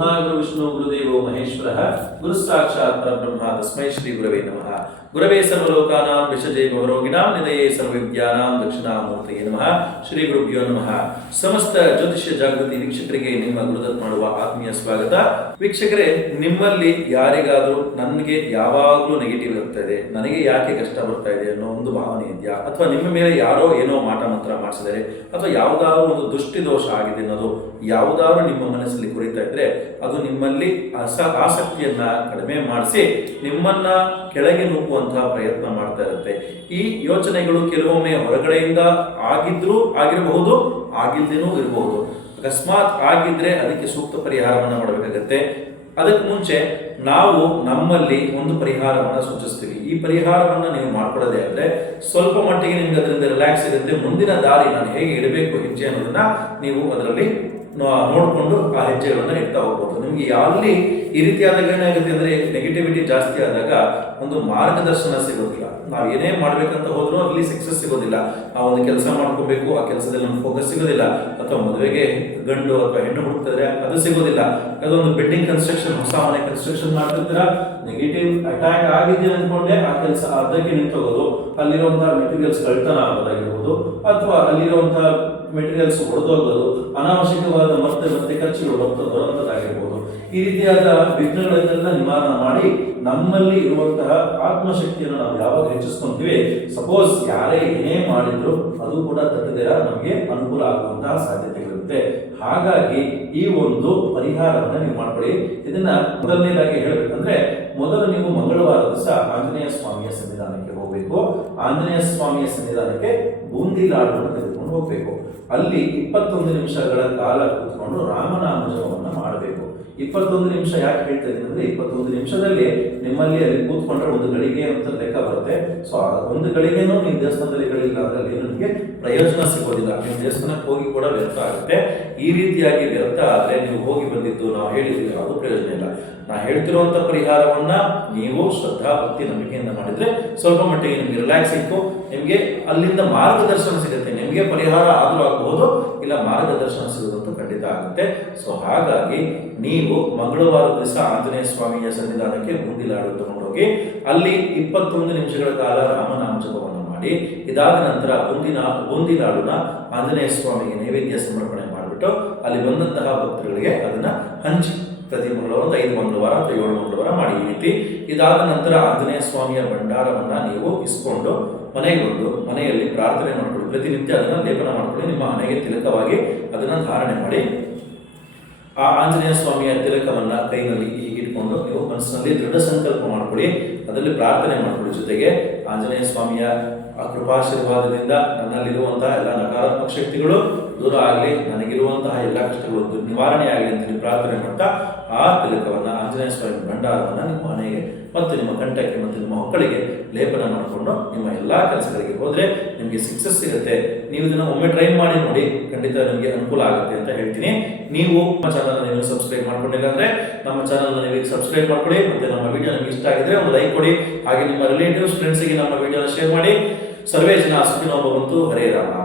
ಬ್ರಹ್ಮ ಗುರು ವಿಷ್ಣು ಗುರುದೇವೋ ಮಹೇಶ್ವರ ಗುರು ಸಾಕ್ಷಾತ್ ಪರಬ್ರಹ್ಮ ತಸ್ಮೈ ಶ್ರೀ ಗುರವೇ ನಮಃ. ಗುರವೇ ಸರ್ವಲೋಕಾನಾಂ ವಿಷಜೇ ಭವರೋಗಿಣಾಂ ನಿಧಯೇ ಸರ್ವವಿದ್ಯಾನಾಂ ದಕ್ಷಿಣಾಮೂರ್ತಯೇ ನಮಃ. ಶ್ರೀ ಗುರುಭ್ಯೋ ನಮಃ. ಸಮಸ್ತ ಜ್ಯೋತಿಷ್ಯ ಜಾಗೃತಿ ವೀಕ್ಷಕರಿಗೆ ನಿಮ್ಮ ಗುರುದತ್ ಮಾಡುವ ಆತ್ಮೀಯ ಸ್ವಾಗತ. ವೀಕ್ಷಕರೇ, ನಿಮ್ಮಲ್ಲಿ ಯಾರಿಗಾದ್ರೂ ನನಗೆ ಯಾವಾಗಲೂ ನೆಗೆಟಿವ್ ಇರ್ತಾ ಇದೆ, ನನಗೆ ಯಾಕೆ ಕಷ್ಟ ಬರ್ತಾ ಇದೆ ಅನ್ನೋ ಒಂದು ಭಾವನೆ ಇದೆಯಾ, ಅಥವಾ ನಿಮ್ಮ ಮೇಲೆ ಯಾರೋ ಏನೋ ಮಾಟ ಮಂತ್ರ ಮಾಡಿಸಿದರೆ, ಅಥವಾ ಯಾವುದಾದ್ರೂ ಒಂದು ದೃಷ್ಟಿ ದೋಷ ಆಗಿದೆ ಅನ್ನೋದು ಯಾವುದಾದ್ರೂ ನಿಮ್ಮ ಮನಸ್ಸಲ್ಲಿ ಕುರಿತಾ ಇದ್ರೆ, ಅದು ನಿಮ್ಮಲ್ಲಿ ಆಸಕ್ತಿಯನ್ನ ಕಡಿಮೆ ಮಾಡಿಸಿ ನಿಮ್ಮನ್ನ ಕೆಳಗೆ ನೂಕುವಂತಹ ಪ್ರಯತ್ನ ಮಾಡ್ತಾ ಇರುತ್ತೆ. ಈ ಯೋಚನೆಗಳು ಕೆಲವೊಮ್ಮೆ ಹೊರಗಡೆಯಿಂದ ಆಗಿರಬಹುದು, ಆಗಿಲ್ದೇನೂ ಇರಬಹುದು. ಅಕಸ್ಮಾತ್ ಆಗಿದ್ರೆ ಅದಕ್ಕೆ ಸೂಕ್ತ ಪರಿಹಾರವನ್ನು ಮಾಡಬೇಕಾಗತ್ತೆ. ಅದಕ್ಕೆ ಮುಂಚೆ ನಾವು ನಮ್ಮಲ್ಲಿ ಒಂದು ಪರಿಹಾರವನ್ನು ಸೂಚಿಸ್ತೀವಿ. ಈ ಪರಿಹಾರವನ್ನು ನೀವು ಮಾಡ್ಕೊಳ್ಳೋದೇ ಆದರೆ ಸ್ವಲ್ಪ ಮಟ್ಟಿಗೆ ನಿಮ್ಗೆ ಅದರಿಂದ ರಿಲ್ಯಾಕ್ಸ್ ಇರುತ್ತೆ. ಮುಂದಿನ ದಾರಿ ನಾನು ಹೇಗೆ ಇಡಬೇಕು ಹೆಜ್ಜೆ ಅನ್ನೋದನ್ನ ನೀವು ಅದರಲ್ಲಿ ನೋಡಿಕೊಂಡು ಆ ಹೆಜ್ಜೆಗಳನ್ನ ಇಡ್ತಾ ಹೋಗ್ಬೋದು. ನಿಮ್ಗೆ ಅಲ್ಲಿ ಈ ರೀತಿಯಾದಾಗ ಏನಾಗುತ್ತೆ ಅಂದ್ರೆ, ನೆಗೆಟಿವಿಟಿ ಜಾಸ್ತಿ ಆದಾಗ ಒಂದು ಮಾರ್ಗದರ್ಶನ ಸಿಗೋದಿಲ್ಲ. ನಾವು ಏನೇ ಮಾಡ್ಬೇಕಂತ ಹೋದ್ರೂ ಅಲ್ಲಿ ಸಕ್ಸಸ್ ಸಿಗೋದಿಲ್ಲ. ನಾವು ಒಂದು ಕೆಲಸ ಮಾಡ್ಕೋಬೇಕು, ಆ ಕೆಲಸದಲ್ಲಿ ನಮ್ಗೆ ಫೋಕಸ್ ಸಿಗೋದಿಲ್ಲ. ಅಥವಾ ಮದುವೆಗೆ ಗಂಡು ಅಥವಾ ಹೆಣ್ಣು ಹುಡುಕ್ತಿದ್ರೆ ಅದು ಸಿಗೋದಿಲ್ಲ. ಅದೊಂದು ಬಿಲ್ಡಿಂಗ್ ಕನ್ಸ್ಟ್ರಕ್ಷನ್, ಹೊಸ ಮನೆ ಕನ್ಸ್ಟ್ರಕ್ಷನ್ ಮಾಡ್ತಿರ್ತೀರ, ನೆಗೆಟಿವ್ ಅಟ್ಯಾಕ್ ಆಗಿದೆ ಅನ್ಕೊಂಡೆ ಆ ಕೆಲಸ ಅರ್ಧಕ್ಕೆ ನಿಂತೋಗೋದು, ಅಲ್ಲಿರುವಂತಹ ಮೆಟೀರಿಯಲ್ಸ್ ಕಳ್ತನ ಆಗೋದಾಗಿರ್ಬೋದು, ಅಥವಾ ಅಲ್ಲಿರುವಂತಹ ಮೆಟೀರಿಯಲ್ಸ್ ಹೊಡೆದೋಗೋದು, ಅನಾವಶ್ಯಕವಾದ ಮತ್ತೆ ಖರ್ಚುಗಳು ಬರುವಂತದ್ದಾಗಿರ್ಬೋದು. ಈ ರೀತಿಯಾದ ವಿಘ್ನಗಳನ್ನೆಲ್ಲ ನಿವಾರಣೆ ಮಾಡಿ ನಮ್ಮಲ್ಲಿ ಇರುವಂತಹ ಆತ್ಮಶಕ್ತಿಯನ್ನು ನಾವು ಯಾವಾಗ ಹೆಚ್ಚಿಸ್ಕೊಂತೀವಿ, ಸಪೋಸ್ ಯಾರೇ ಏನೇ ಮಾಡಿದ್ರು ಅದು ಕೂಡ ತಟ್ಟದಿರ ನಮಗೆ ಅನುಕೂಲ ಆಗುವಂತಹ ಸಾಧ್ಯತೆಗಳಿರುತ್ತೆ. ಹಾಗಾಗಿ ಈ ಒಂದು ಪರಿಹಾರವನ್ನು ನೀವು ಮಾಡ್ಕೊಳ್ಳಿ. ಇದನ್ನ ಮೊದಲನೇದಾಗಿ ಹೇಳ್ಬೇಕಂದ್ರೆ, ಮೊದಲು ನೀವು ಮಂಗಳವಾರ ದಿವಸ ಆಂಜನೇಯ ಸ್ವಾಮಿಯ ಸನ್ನಿಧಾನಕ್ಕೆ ಹೋಗಬೇಕು. ಆಂಜನೇಯ ಸ್ವಾಮಿಯ ಸನ್ನಿಧಾನಕ್ಕೆ ಬೂಂದಿ ಲಾಡುವನ್ನು ತೆಗೆದುಕೊಂಡು ಹೋಗಬೇಕು. ಅಲ್ಲಿ 21 ನಿಮಿಷಗಳ ಕಾಲ ಕೂತ್ಕೊಂಡು ರಾಮನಾಮ ಜಪವನ್ನು ಮಾಡಬೇಕು. 21 ನಿಮಿಷ ಯಾಕೆ ಹೇಳ್ತಾ ಇದ್ದೀನಿ ಅಂದ್ರೆ, 21 ನಿಮಿಷದಲ್ಲಿ ನಿಮ್ಮಲ್ಲಿ ಅಲ್ಲಿ ಕೂತ್ಕೊಂಡ್ರೆ ಒಂದು ಗಳಿಗೆ ಅಂತ ಲೆಕ್ಕ ಬರುತ್ತೆ. ಸೊ ಒಂದು ಗಳಿಗೆನೂ ನೀವು ದೇವಸ್ಥಾನದಲ್ಲಿ ಗಳಿಲ್ಲ ಅಂದ್ರೆ ಅಲ್ಲಿ ನಿಮಗೆ ಪ್ರಯೋಜನ ಸಿಗೋದಿಲ್ಲ. ನೀವು ದೇವಸ್ಥಾನಕ್ಕೆ ಹೋಗಿ ಕೂಡ ವ್ಯರ್ಥ ಆಗುತ್ತೆ. ಈ ರೀತಿಯಾಗಿ ವ್ಯರ್ಥ ಆದ್ರೆ ನೀವು ಹೋಗಿ ಬಂದಿದ್ದು ನಾವು ಹೇಳಿದ್ವಿ ಅದು ಪ್ರಯೋಜನ ಇಲ್ಲ. ನಾ ಹೇಳ್ತಿರುವಂತ ಪರಿಹಾರವನ್ನ ನೀವು ಶ್ರದ್ಧಾ ಭಕ್ತಿ ನಂಬಿಕೆಯಿಂದ ಮಾಡಿದ್ರೆ ಸ್ವಲ್ಪ ಮಟ್ಟಿಗೆ ನಿಮ್ಗೆ ರಿಲ್ಯಾಕ್ಸ್ ಸಿಕ್ಕು, ನಿಮ್ಗೆ ಅಲ್ಲಿಂದ ಮಾರ್ಗದರ್ಶನ ಸಿಗುತ್ತೆ. ನಿಮ್ಗೆ ಪರಿಹಾರ ಆದ್ರೂ ಆಗಬಹುದು, ಇಲ್ಲ ಮಾರ್ಗದರ್ಶನ ಸಿಗೋದಂತೂ ಖಂಡಿತ ಆಗುತ್ತೆ. ಸೊ ಹಾಗಾಗಿ ನೀವು ಮಂಗಳವಾರ ದಿವಸ ಆಂಜನೇಯ ಸ್ವಾಮಿಯ ಸನ್ನಿಧಾನಕ್ಕೆ ಬೂಂದಿ ಲಾಡು ತಗೊಂಡು ಹೋಗಿ ಅಲ್ಲಿ 21 ನಿಮಿಷಗಳ ಕಾಲ ರಾಮನಾಮ ಜಪವನ್ನು ಮಾಡಿ, ಇದಾದ ನಂತರ ಬೂಂದಿ ಲಾಡುನ ಆಂಜನೇಯ ಸ್ವಾಮಿಗೆ ನೈವೇದ್ಯ ಸಮರ್ಪಣೆ ಮಾಡಿಬಿಟ್ಟು ಅಲ್ಲಿ ಬಂದಂತಹ ಭಕ್ತರುಗಳಿಗೆ ಅದನ್ನ ಹಂಚಿ ಪ್ರತಿ ಮಂಗಳವಾರ 5 ಮಂಗಳವಾರ ಅಥವಾ 7 ಮಂಗಳವಾರ ಮಾಡಿ ಈ ರೀತಿ. ಇದಾದ ನಂತರ ಆಂಜನೇಯ ಸ್ವಾಮಿಯ ಭಂಡಾರವನ್ನ ನೀವು ಇಸ್ಕೊಂಡು ಮನೆಗೆ ಬಂದು ಮನೆಯಲ್ಲಿ ಪ್ರಾರ್ಥನೆ ಮಾಡ್ಕೊಳ್ಳಿ. ಪ್ರತಿನಿತ್ಯ ಅದನ್ನ ಲೇಪನ ಮಾಡ್ಕೊಳ್ಳಿ. ನಿಮ್ಮ ಮನೆಗೆ ತಿಲಕವಾಗಿ ಅದನ್ನ ಧಾರಣೆ ಮಾಡಿ ಆ ಆಂಜನೇಯ ಸ್ವಾಮಿಯ ತಿಲಕವನ್ನ ಕೈನಲ್ಲಿ ಹೀಗಿಟ್ಕೊಂಡು ನೀವು ಮನಸ್ಸಿನಲ್ಲಿ ದೃಢ ಸಂಕಲ್ಪ ಮಾಡ್ಕೊಳ್ಳಿ. ಅದರಲ್ಲಿ ಪ್ರಾರ್ಥನೆ ಮಾಡ್ಕೊಳ್ಳಿ. ಜೊತೆಗೆ ಆಂಜನೇಯ ಸ್ವಾಮಿಯ ಆ ಕೃಪಾಶೀರ್ವಾದದಿಂದ ನನ್ನಲ್ಲಿರುವಂತಹ ಎಲ್ಲ ನಕಾರಾತ್ಮಕ ಶಕ್ತಿಗಳು ದೂರ ಆಗಲಿ, ನನಗಿರುವಂತಹ ಎಲ್ಲ ಕಷ್ಟಗಳು ನಿವಾರಣೆ ಆಗಲಿ ಅಂತ ಪ್ರಾರ್ಥನೆ ಮಾಡ್ತಾ ಆ ತಿಲಕವನ್ನ ಆಂಜನೇಯ ಸ್ವಾಮಿ ಭಂಡಾರವನ್ನ ನಿಮ್ಮ ಮನೆಗೆ ಮತ್ತು ನಿಮ್ಮ ಕಂಠಕ್ಕೆ ಮತ್ತು ನಿಮ್ಮ ಮಕ್ಕಳಿಗೆ ಲೇಪನ ಮಾಡಿಕೊಂಡು ನಿಮ್ಮ ಎಲ್ಲಾ ಕೆಲಸಗಳಿಗೆ ಹೋದ್ರೆ ನಿಮಗೆ ಸಕ್ಸಸ್ ಸಿಗುತ್ತೆ. ನೀವು ಇದನ್ನ ಒಮ್ಮೆ ಟ್ರೈ ಮಾಡಿ ನೋಡಿ, ಖಂಡಿತ ನಿಮಗೆ ಅನುಕೂಲ ಆಗುತ್ತೆ ಅಂತ ಹೇಳ್ತೀನಿ. ನೀವು ನಮ್ಮ ಚಾನಲ್ ನೀವು ಸಬ್ಸ್ಕ್ರೈಬ್ ಮಾಡ್ಕೊಂಡಿಲ್ಲ ಅಂದ್ರೆ ನಮ್ಮ ಚಾನಲ್ ನೀವು ಸಬ್ಸ್ಕ್ರೈಬ್ ಮಾಡ್ಕೊಳ್ಳಿ. ಮತ್ತೆ ನಮ್ಮ ವಿಡಿಯೋ ನಿಮಗೆ ಇಷ್ಟ ಆಗಿದ್ರೆ ಒಂದು ಲೈಕ್ ಕೊಡಿ. ಹಾಗೆ ನಿಮ್ಮ ರಿಲೇಟಿವ್ಸ್ ಫ್ರೆಂಡ್ಸ್ಗೆ ನಮ್ಮ ವಿಡಿಯೋನ ಶೇರ್ ಮಾಡಿ. ಸರ್ವೇ ಜನ ಸುಖಿನೋ ಭವಂತು. ಹರೇ ರಾಮ.